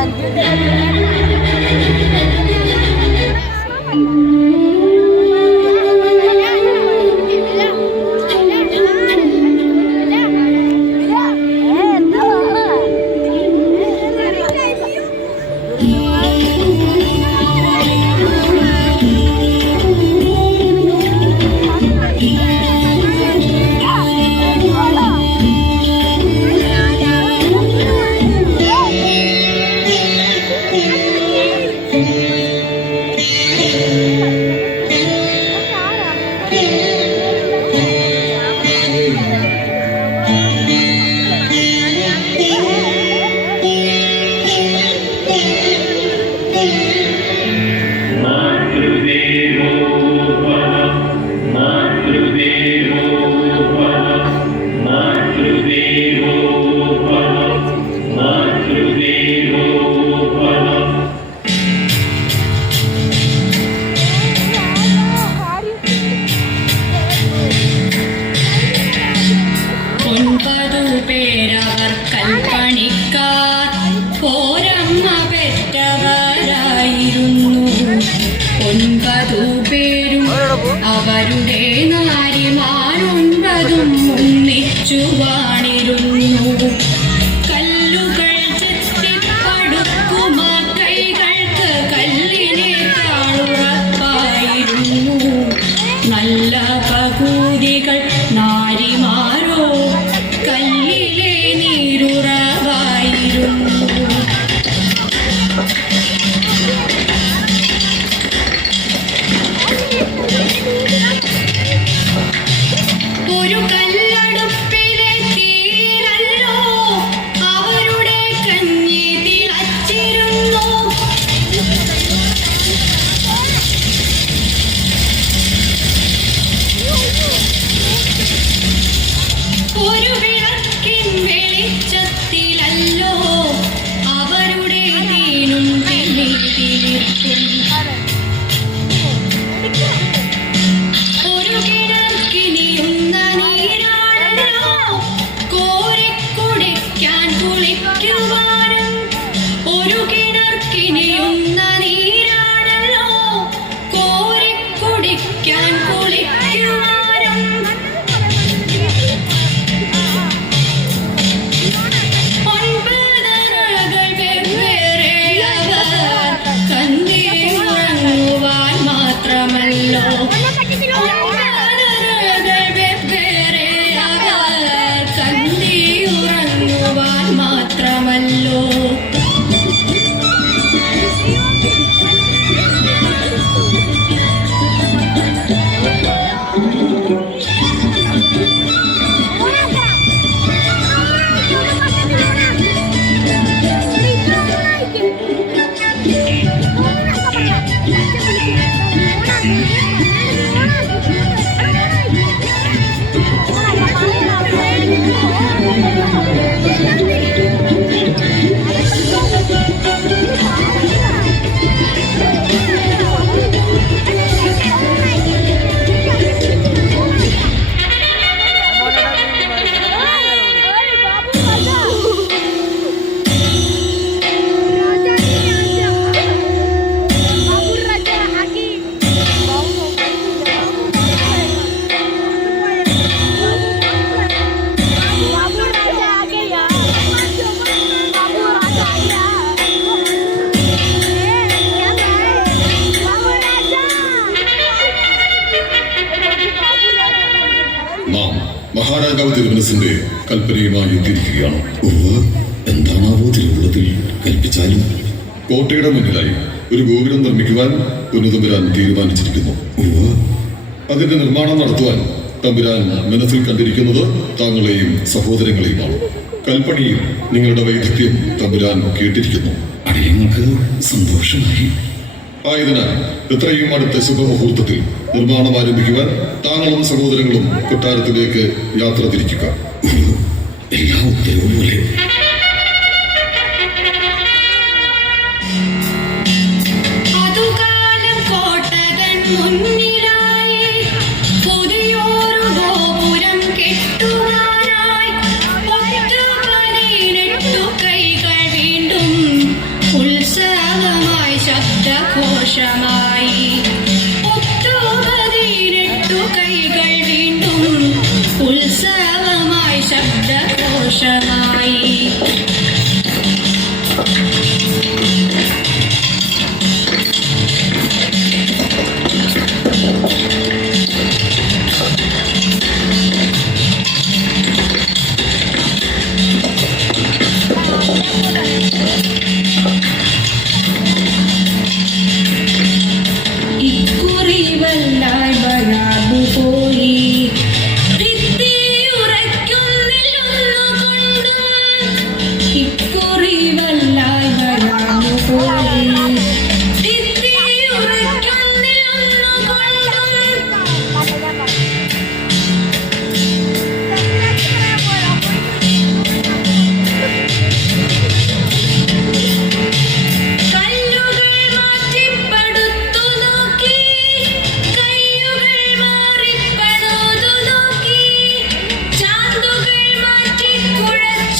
안. വാണിരുന്നു കല്ലുകൾ ചെത്തിപ്പടുക്കുമാ കൈകൾക്ക് കല്ലിനേക്കാളുറപ്പായിരുന്നു നല്ല പകൂതികൾ നാരിമാരോ കല്ലിലെ നീരുറവായിരുന്നു. ഒരു കല്ലടുപ്പിലെ കോട്ടയുടെ മുന്നിലായി ഒരു ഗോപുരം നിർമ്മിക്കുവാൻ പുനതമ്പുരാൻ തീരുമാനിച്ചിരിക്കുന്നു. അതിന്റെ നിർമ്മാണം നടത്തുവാൻ തമ്പുരാൻ മനസ്സിൽ കണ്ടിരിക്കുന്നത് താങ്കളെയും സഹോദരങ്ങളെയുമാണ്. കൽപ്പണിയും നിങ്ങളുടെ വൈദഗ്ധ്യം തമ്പുരാൻ കേട്ടിരിക്കുന്നു. അടിയങ്ങൾക്ക് സന്തോഷമായി. ആയതിനാൽ ഇത്രയും അടുത്ത ശുഭമുഹൂർത്തത്തിൽ നിർമ്മാണം ആരംഭിക്കുവാൻ താങ്കളും സഹോദരങ്ങളും കൊട്ടാരത്തിലേക്ക് യാത്ര തിരിക്കുക. എല്ലാ ഉത്തരവും പോലെ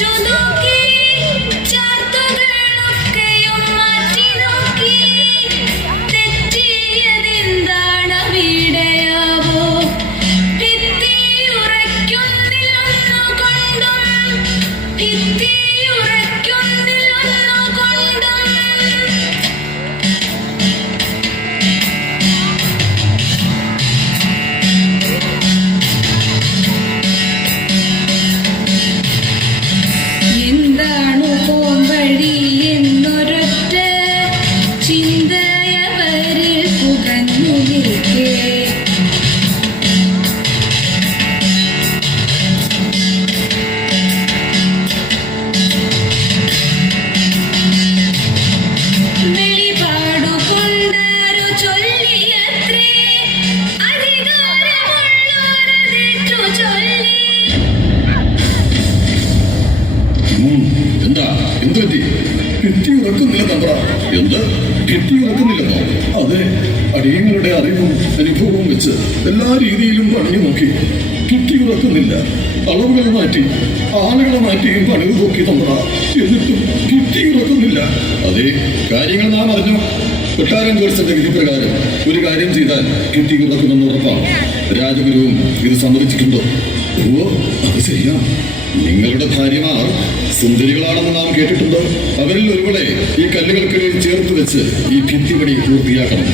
চলো എന്താ പറ്റി കിട്ടി ഉറക്കുന്നില്ല തമ്പ്ര എന്ത്? കിട്ടി ഉറക്കുന്നില്ലെന്നോ അതെ അടിയങ്ങളുടെ അറിവും അനുഭവവും വെച്ച് എല്ലാ രീതിയിലും പണിഞ്ഞു നോക്കി. കിട്ടി ഉറക്കുന്നില്ല അളവുകൾ മാറ്റി ആളുകളെ മാറ്റിയും പണിത് നോക്കി തമ്പ്ര എന്നിട്ടും കിട്ടി ഉറക്കുന്നില്ല അതെ കാര്യങ്ങൾ നാം അറിഞ്ഞു. കൊട്ടാരം കോഴ്സിന്റെ വിധിപ്രകാരം ഒരു കാര്യം ചെയ്താൽ കിട്ടി ഉറക്കുമെന്ന് ഉറപ്പാണ്. രാജഗുരുവും ഇത് സമ്മതിച്ചിട്ടുണ്ടോ? ഓ അത് ചെയ്യാം നിങ്ങളുടെ ഭാര്യമാർ സുന്ദരികളാണെന്ന് നാം കേട്ടിട്ടുണ്ട്? അവരിൽ ഒരുവളെ ഈ കല്ലുകൾക്കിടയിൽ ചേർത്ത് വെച്ച് ഈ ഭിത്തിപടി പൂർത്തിയാക്കണം.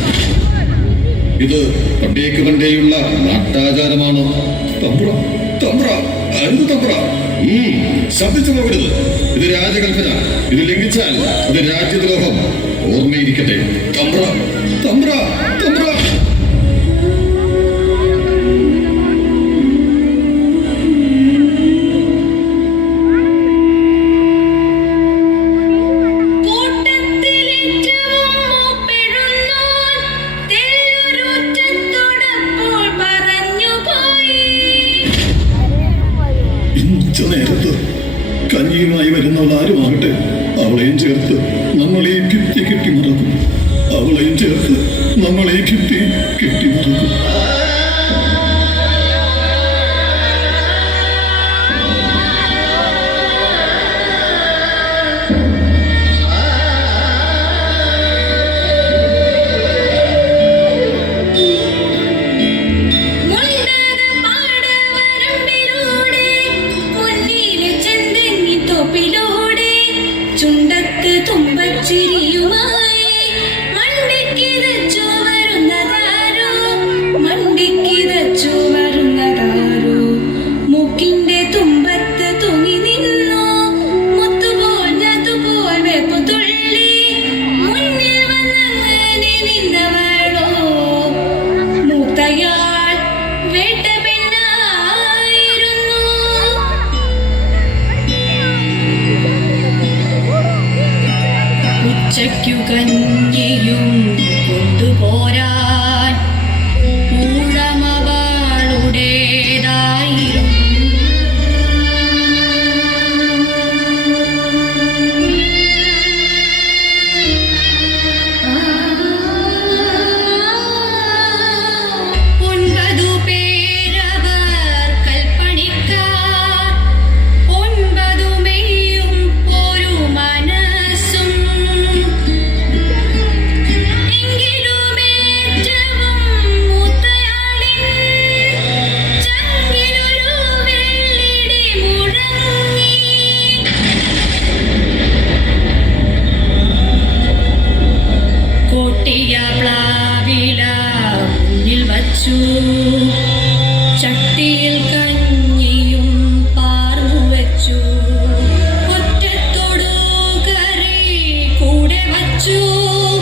ഇത് പണ്ടേക്ക് പണ്ടേയുള്ള നാട്ടാചാരമാണ്? തമ്പ്ര തമ്പ്ര അരുത് തമ്പ്ര? ശബ്ദിച്ചു പോകരുത് ഇത്. രാജകൽപ്പന. ഇത് ലംഘിച്ചാൽ അത് രാജ്യദ്രോഹം. ഓർമ്മയിരിക്കട്ടെ. തമ്പ്ര തമ്പ്ര. কেটে embora. with joy.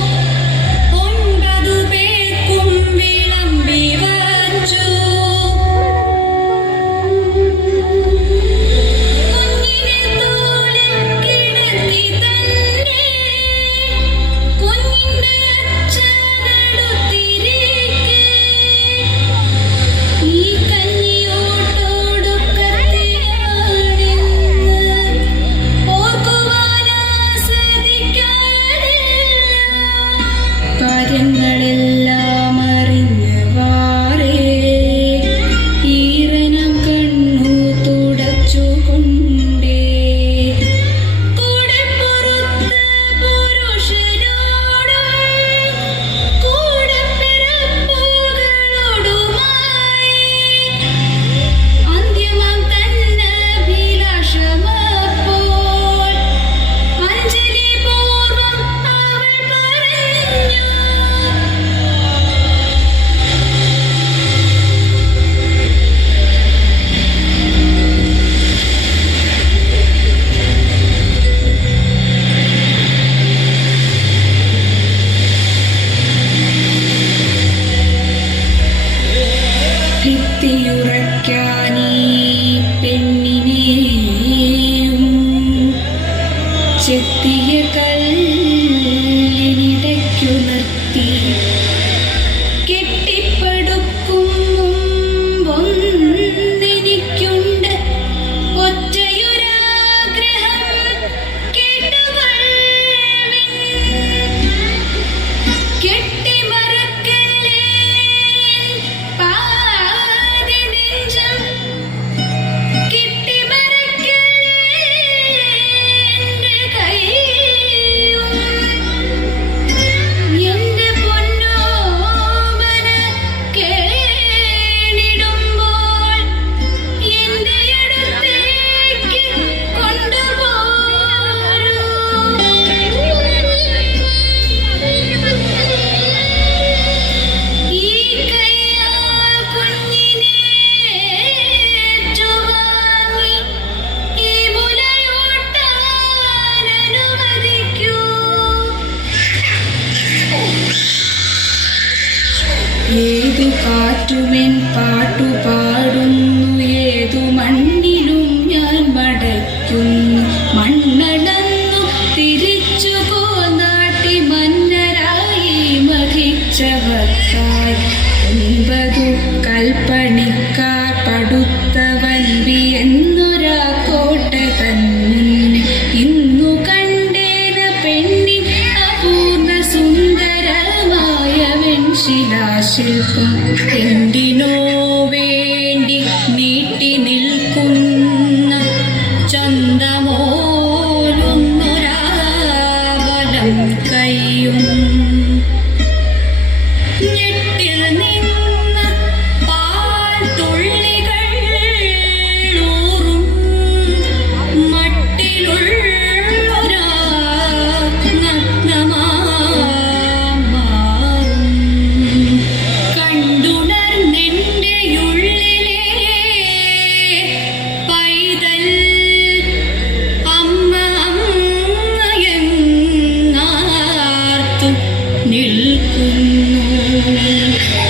이 뿐.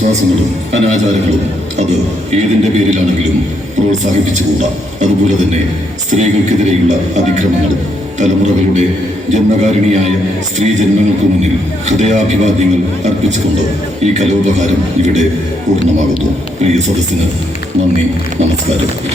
വിശ്വാസങ്ങളും അനാചാരങ്ങളും അത് ഏതിന്റെ പേരിലാണെങ്കിലും പ്രോത്സാഹിപ്പിച്ചുകൂടാ. അതുപോലെ തന്നെ സ്ത്രീകൾക്കെതിരെയുള്ള അതിക്രമങ്ങളും തലമുറകളുടെ ജന്മകാരിണിയായ സ്ത്രീ ജന്മങ്ങൾക്ക് മുന്നിൽ ഹൃദയാഭിവാദ്യങ്ങൾ അർപ്പിച്ചുകൊണ്ട് ഈ കലോപകാരം ഇവിടെ പൂർണമാകുന്നു. പ്രിയ സദസ്സിന് നന്ദി നമസ്കാരം.